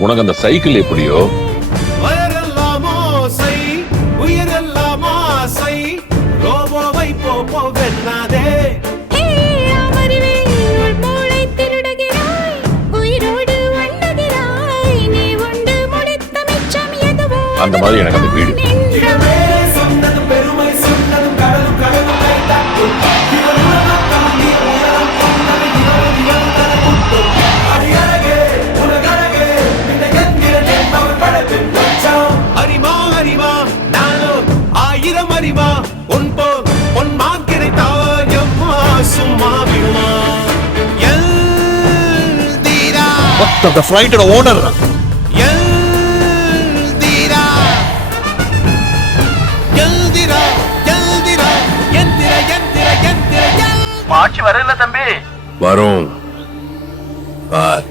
உனக்கு அந்த சைக்கிள் எப்படியோ வயரெல்லாமோ சை உயிரெல்லாமோ சை ரோபோவை போப்போ வெண்ணாதே அந்த மாதிரி எனக்கு அந்த வீடு அறிமா அறிமா நானோ 1000 அறிமா உன் போல் பொன் மான் கிடைத்தால் எம்மா சும்மா விடுமா எல்தீரா அந்த ஃப்ளைட்டோட ஓனர் எல்தீரா எல்தீரா எல்தீரா எந்திர எந்திர எந்திர மாட்சி வரல தம்பி வரும் பார்